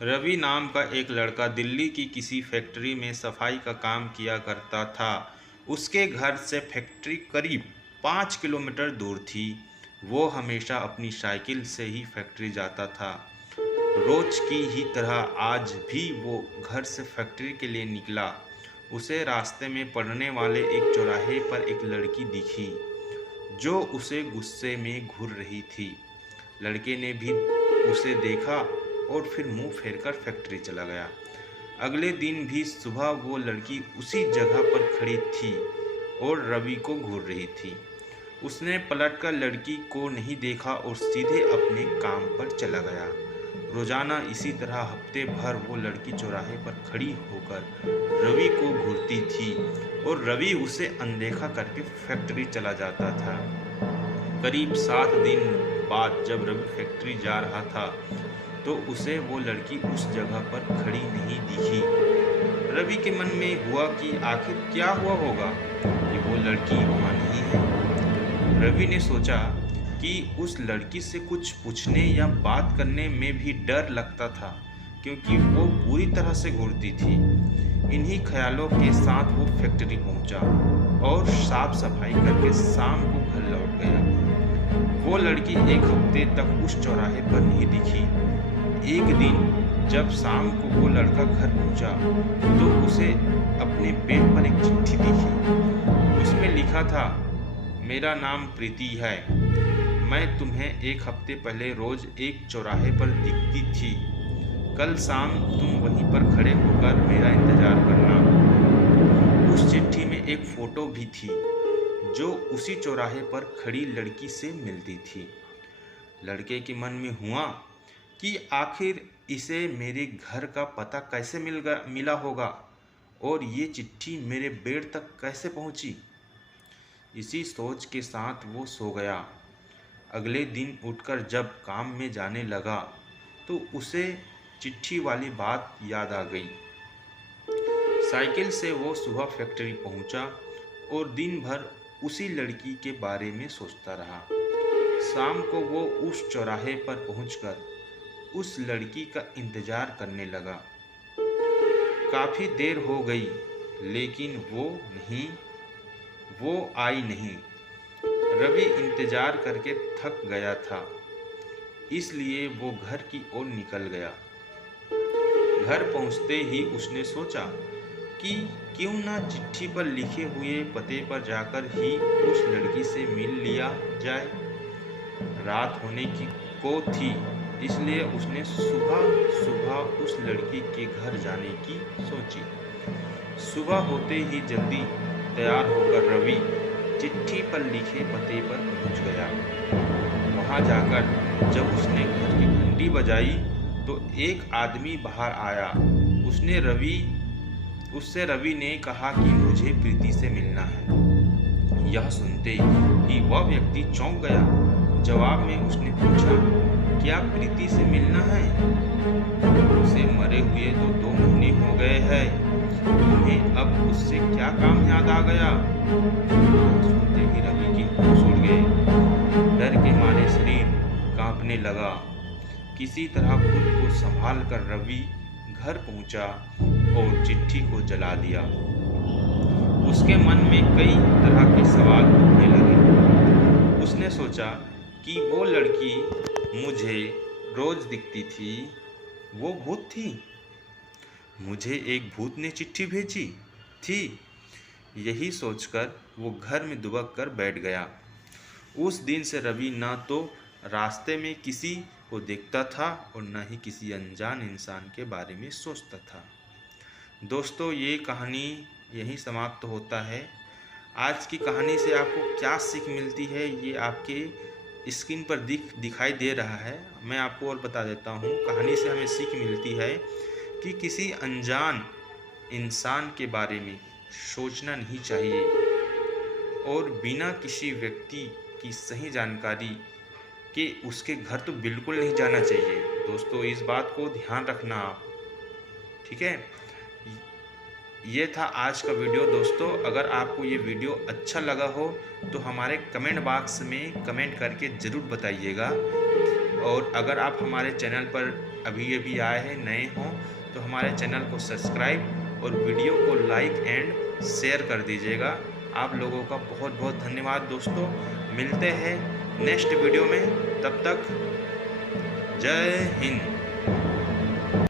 रवि नाम का एक लड़का दिल्ली की किसी फैक्ट्री में सफाई का काम किया करता था। उसके घर से फैक्ट्री करीब 5 किलोमीटर दूर थी। वो हमेशा अपनी साइकिल से ही फैक्ट्री जाता था। रोज की ही तरह आज भी वो घर से फैक्ट्री के लिए निकला। उसे रास्ते में पड़ने वाले एक चौराहे पर एक लड़की दिखी जो उसे गुस्से में घूर रही थी। लड़के ने भी उसे देखा और फिर मुंह फेरकर फैक्ट्री चला गया। अगले दिन भी सुबह वो लड़की उसी जगह पर खड़ी थी और रवि को घूर रही थी। उसने पलटकर लड़की को नहीं देखा और सीधे अपने काम पर चला गया। रोजाना इसी तरह हफ्ते भर वो लड़की चौराहे पर खड़ी होकर रवि को घूरती थी और रवि उसे अनदेखा करके फैक्ट्री चला जाता था। करीब 7 दिन बाद जब रवि फैक्ट्री जा रहा था तो उसे वो लड़की उस जगह पर खड़ी नहीं दिखी। रवि के मन में हुआ कि आखिर क्या हुआ होगा कि वो लड़की वहाँ नहीं है। रवि ने सोचा कि उस लड़की से कुछ पूछने या बात करने में भी डर लगता था क्योंकि वो पूरी तरह से घूरती थी। इन्हीं ख्यालों के साथ वो फैक्ट्री पहुंचा और साफ सफाई करके शाम को घर लौट गया। वो लड़की एक हफ्ते तक उस चौराहे पर नहीं दिखी। एक दिन जब शाम को वो लड़का घर पहुंचा तो उसे अपने बेड पर एक चिट्ठी दिखी। उसमें लिखा था, मेरा नाम प्रीति है। मैं तुम्हें एक हफ्ते पहले रोज एक चौराहे पर दिखती थी। कल शाम तुम वहीं पर खड़े होकर मेरा इंतजार करना। उस चिट्ठी में एक फोटो भी थी जो उसी चौराहे पर खड़ी लड़की से मिलती थी। लड़के के मन में हुआ कि आखिर इसे मेरे घर का पता कैसे मिला होगा और ये चिट्ठी मेरे बेड तक कैसे पहुंची। इसी सोच के साथ वो सो गया। अगले दिन उठकर जब काम में जाने लगा तो उसे चिट्ठी वाली बात याद आ गई। साइकिल से वो सुबह फैक्ट्री पहुंचा और दिन भर उसी लड़की के बारे में सोचता रहा। शाम को वो उस चौराहे पर पहुंचकर उस लड़की का इंतजार करने लगा। काफी देर हो गई लेकिन वो आई नहीं। रवि इंतजार करके थक गया था, इसलिए वो घर की ओर निकल गया। घर पहुंचते ही उसने सोचा कि क्यों ना चिट्ठी पर लिखे हुए पते पर जाकर ही उस लड़की से मिल लिया जाए। रात होने को थी, इसलिए उसने सुबह उस लड़की के घर जाने की सोची। सुबह होते ही जल्दी तैयार होकर रवि चिट्ठी पर लिखे पते पर पहुंच गया। वहां जाकर जब उसने घर की घंटी बजाई तो एक आदमी बाहर आया। उससे रवि ने कहा कि मुझे प्रीति से मिलना है। यह सुनते ही वह व्यक्ति चौंक गया। जवाब में उसने पूछा, क्या प्रीति से मिलना है? उसे मरे हुए तो 2 महीने हो गए हैं, तुम्हें अब उससे क्या काम याद आ गया? सुनते ही रवि की होश उड़ गए। डर के मारे शरीर कांपने लगा। किसी तरह खुद को संभाल कर रवि घर पहुंचा और चिट्ठी को जला दिया। उसके मन में कई तरह के सवाल उठने लगे। उसने सोचा कि वो लड़की मुझे रोज दिखती थी, वो भूत थी? मुझे एक भूत ने चिट्ठी भेजी थी? यही सोचकर वो घर में दुबक कर बैठ गया। उस दिन से रवि न तो रास्ते में किसी को देखता था और न ही किसी अनजान इंसान के बारे में सोचता था। दोस्तों, ये कहानी यहीं समाप्त होता है। आज की कहानी से आपको क्या सीख मिलती है ये आपके स्क्रीन पर दिखाई दे रहा है। मैं आपको और बता देता हूँ। कहानी से हमें सीख मिलती है कि किसी अनजान इंसान के बारे में सोचना नहीं चाहिए और बिना किसी व्यक्ति की सही जानकारी के उसके घर तो बिल्कुल नहीं जाना चाहिए। दोस्तों, इस बात को ध्यान रखना आप, ठीक है। ये था आज का वीडियो। दोस्तों, अगर आपको ये वीडियो अच्छा लगा हो तो हमारे कमेंट बॉक्स में कमेंट करके ज़रूर बताइएगा। और अगर आप हमारे चैनल पर अभी अभी आए हैं, नए हों तो हमारे चैनल को सब्सक्राइब और वीडियो को लाइक एंड शेयर कर दीजिएगा। आप लोगों का बहुत बहुत धन्यवाद दोस्तों। मिलते हैं नेक्स्ट वीडियो में, तब तक जय हिंद।